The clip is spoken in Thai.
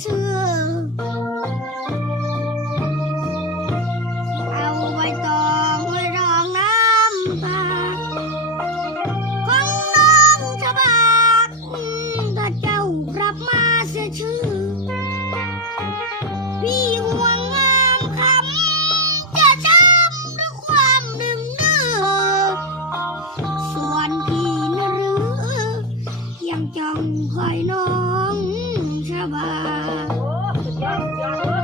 เสื้อ เอาใบตองไว้รองน้ำตาของน้องฉบากถ้าเจ้ากลับมาเสียชื่อ พี่ห่วงงามคำจะช้ำด้วยความดึงเนื้อ ส่วนพี่นหรือ ยังจองคอยน้อง 啊啊